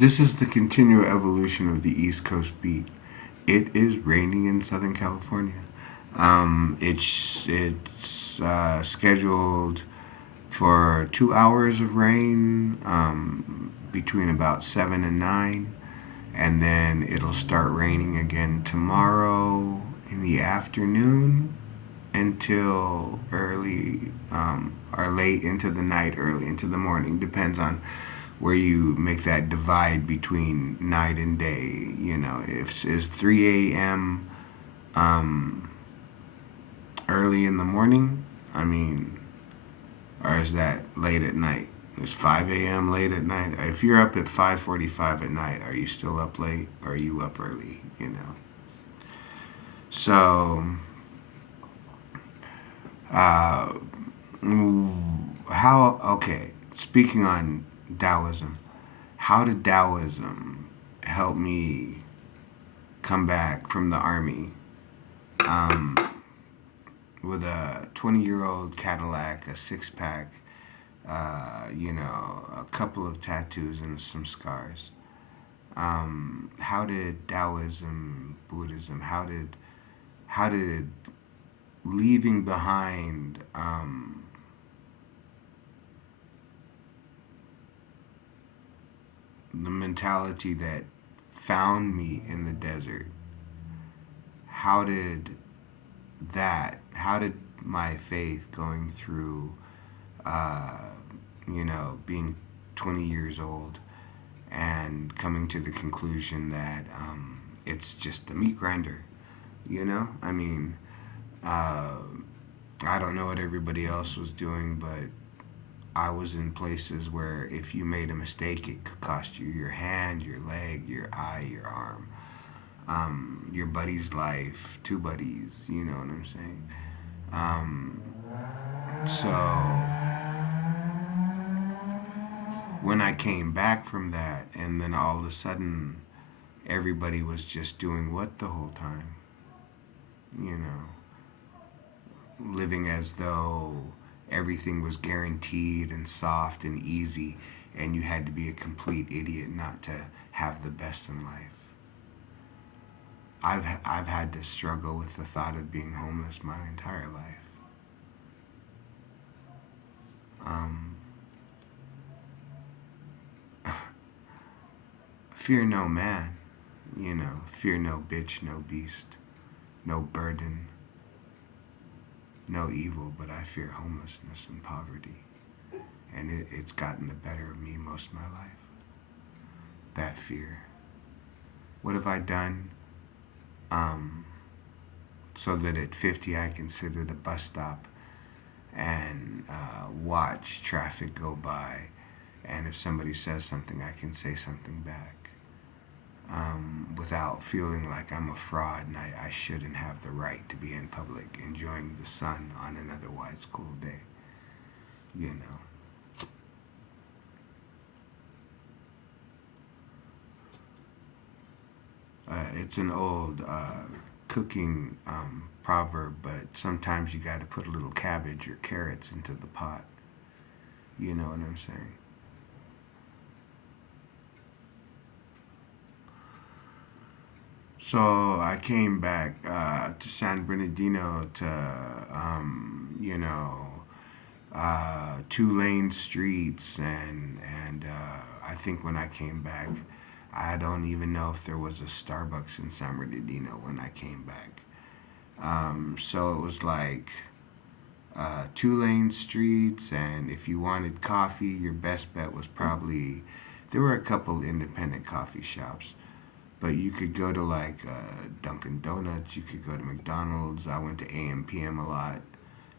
This is the continual evolution of the East Coast beat. It is raining in Southern California. It's scheduled for 2 hours of rain between about 7 and 9, and then it'll start raining again tomorrow in the afternoon until early or late into the night, early into the morning. Depends on where you make that divide between night and day. You know, if it's 3 a.m. Early in the morning, I mean, or is that late at night? Is 5 a.m. late at night? If you're up at 5:45 at night, are you still up late or are you up early? You know. So, uh, how? Okay. Speaking on Taoism, how did Taoism help me come back from the army with a 20-year-old Cadillac, a six pack, a couple of tattoos and some scars? How did Taoism, Buddhism, how did leaving behind the mentality that found me in the desert, how did how did my faith going through, uh, being 20 years old and coming to the conclusion that it's just the meat grinder, I mean, uh, I don't know what everybody else was doing, but I was in places where if you made a mistake, it could cost you your hand, your leg, your eye, your arm, your buddy's life, two buddies, you know what I'm saying? Um, so when I came back from that, and then all of a sudden, everybody was just doing what the whole time? You know, living as though everything was guaranteed and soft and easy, and you had to be a complete idiot not to have the best in life. I've had to struggle with the thought of being homeless my entire life. Um, Fear no man, fear no bitch, no beast, no burden, no evil, but I fear homelessness and poverty. And it's gotten the better of me most of my life. That fear. What have I done um, so that at 50 I can sit at a bus stop and watch traffic go by, and if somebody says something, I can say something back without feeling like I'm a fraud and I shouldn't have the right to be in public enjoying the sun on an otherwise cool day, you know. It's an old cooking proverb, but sometimes you got to put a little cabbage or carrots into the pot. You know what I'm saying? So I came back to San Bernardino to, two-lane streets, and I think when I came back, I don't even know if there was a Starbucks in San Bernardino when I came back. So it was like two-lane streets, and if you wanted coffee, your best bet was probably there were a couple independent coffee shops, but you could go to like Dunkin' Donuts, you could go to McDonald's. I went to AM/PM a lot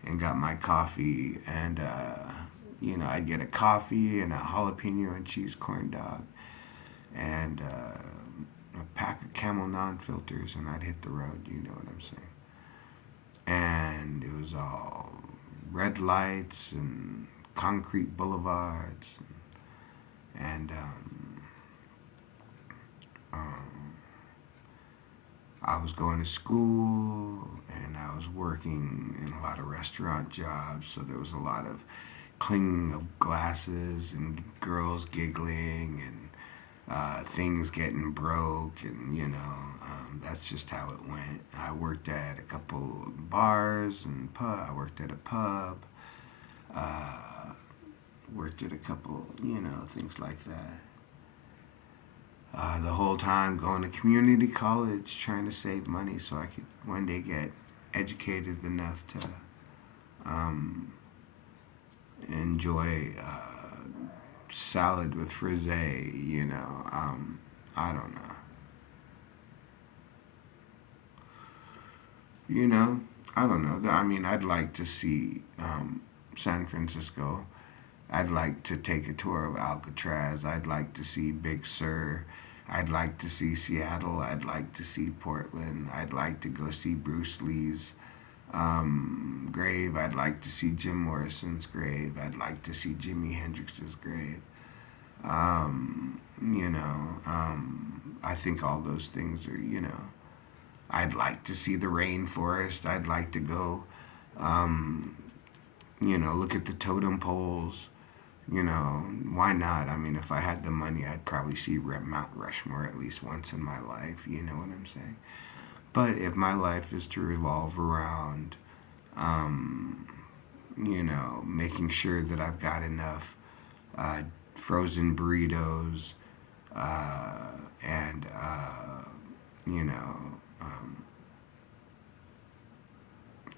and got my coffee, and I'd get a coffee and a jalapeno and cheese corn dog, and a pack of Camel non-filters, and I'd hit the road. You know what I'm saying? And it was all red lights and concrete boulevards, and um, I was going to school and I was working in a lot of restaurant jobs, so there was a lot of clinking of glasses and girls giggling and things getting broke, and that's just how it went. I worked at a couple bars and pub. I worked at a pub. Uh, Worked at a couple, things like that. The whole time going to community college, trying to save money so I could one day get educated enough to um, enjoy salad with frisee. I don't know. You know, I don't know. I mean, I'd like to see San Francisco. I'd like to take a tour of Alcatraz. I'd like to see Big Sur. I'd like to see Seattle. I'd like to see Portland. I'd like to go see Bruce Lee's grave. I'd like to see Jim Morrison's grave. I'd like to see Jimi Hendrix's grave. I think all those things are, I'd like to see the rainforest. I'd like to go, um, look at the totem poles. Why not? I mean, if I had the money, I'd probably see Mount Rushmore at least once in my life. You know what I'm saying? But if my life is to revolve around, um, making sure that I've got enough uh, frozen burritos and, you know, um,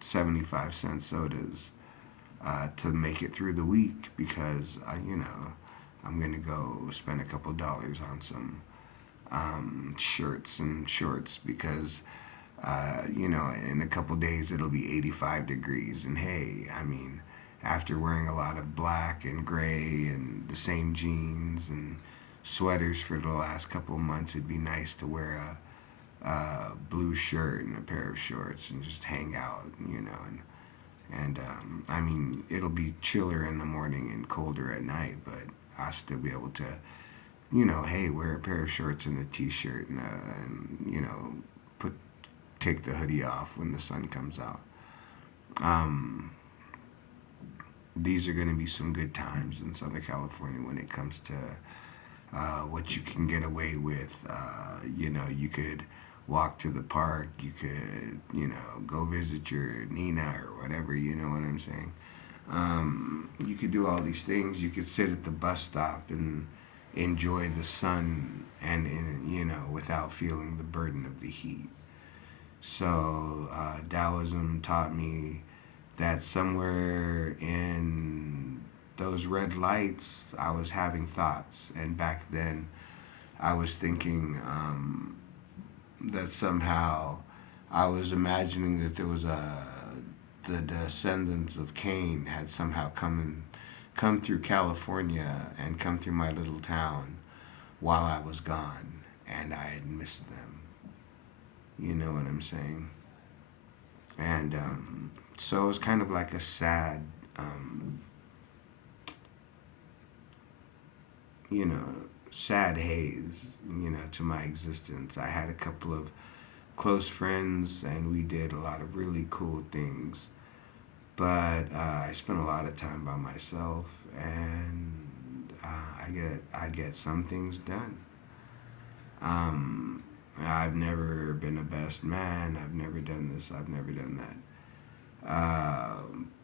75-cent sodas to make it through the week because, I'm going to go spend a couple dollars on some shirts and shorts because in a couple days it'll be 85 degrees. And hey, I mean, after wearing a lot of black and gray and the same jeans and sweaters for the last couple of months, it'd be nice to wear a blue shirt and a pair of shorts and just hang out, and I mean, it'll be chiller in the morning and colder at night, but I'll still be able to, hey, wear a pair of shorts and a t-shirt and put take the hoodie off when the sun comes out. Um, these are going to be some good times in Southern California when it comes to what you can get away with. You could walk to the park. You could, go visit your Nina or whatever. You know what I'm saying? You could do all these things. You could sit at the bus stop and enjoy the sun without feeling the burden of the heat. So Taoism taught me that somewhere in those red lights, I was having thoughts, and back then, I was thinking that somehow I was imagining that there was the descendants of Cain had somehow come through California and come through my little town while I was gone, and I had missed them. You know what I'm saying? And so it was kind of like a um, you know, sad haze, to my existence. I had a couple of close friends, and we did a lot of really cool things. But I spent a lot of time by myself, and I get some things done. Um, I've never been a best man. I've never done this. I've never done that.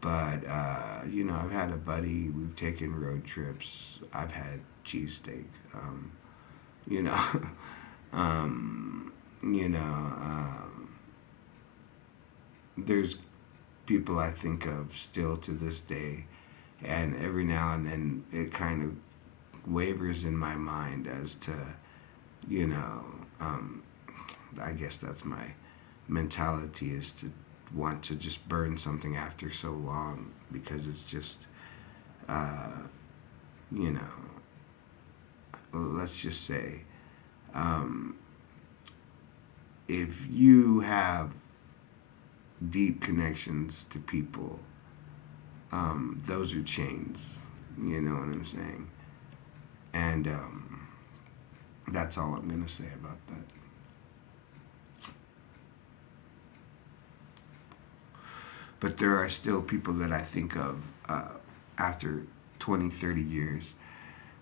But I've had a buddy. We've taken road trips. I've had cheesesteak. You know, um, you know, there's people I think of still to this day, and every now and then it kind of wavers in my mind as to, you know, um, I guess that's my mentality is to want to just burn something after so long because it's just, uh, you know, let's just say, um, if you have deep connections to people, those are chains. You know what I'm saying? And that's all I'm going to say about that. But there are still people that I think of after 20, 30 years.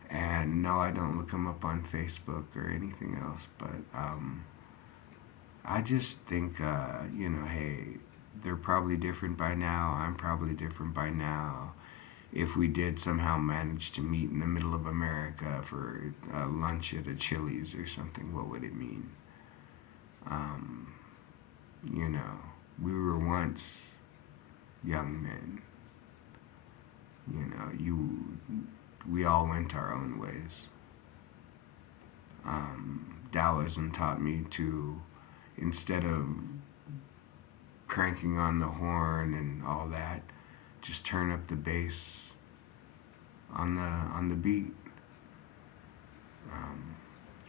And no, I don't look them up on Facebook or anything else. But I just think, hey, they're probably different by now. I'm probably different by now. If we did somehow manage to meet in the middle of America for lunch at a Chili's or something, what would it mean? Um, you know, we were once young men. We all went our own ways. Taoism taught me to, instead of cranking on the horn and all that, just turn up the bass on the beat. Um,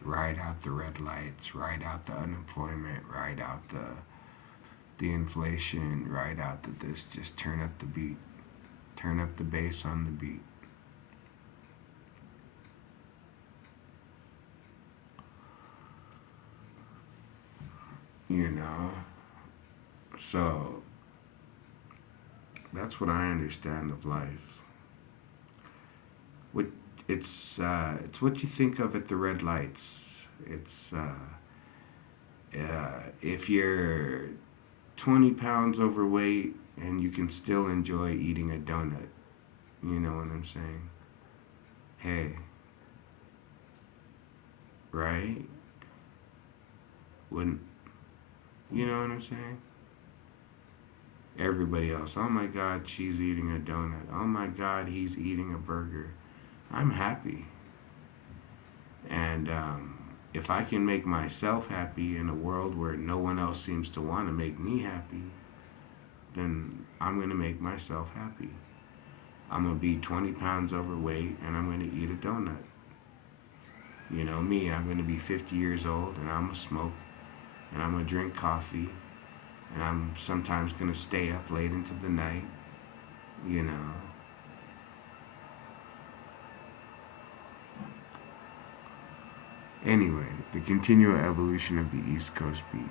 ride out the red lights, ride out the unemployment, ride out the inflation, ride out the this. Just turn up the beat, turn up the bass on the beat. You know, so that's what I understand of life. What it's what you think of at the red lights. If you're 20 pounds overweight and you can still enjoy eating a donut, you know what I'm saying? Hey, right? Wouldn't you know what I'm saying? Everybody else, oh my God, she's eating a donut. Oh my God, he's eating a burger. I'm happy. And if I can make myself happy in a world where no one else seems to want to make me happy, then I'm going to make myself happy. I'm going to be 20 pounds overweight and I'm going to eat a donut. You know me, I'm going to be 50 years old and I'm going to smoke and I'm going to drink coffee and I'm sometimes going to stay up late into the night, you know. Anyway, the continual evolution of the East Coast beat.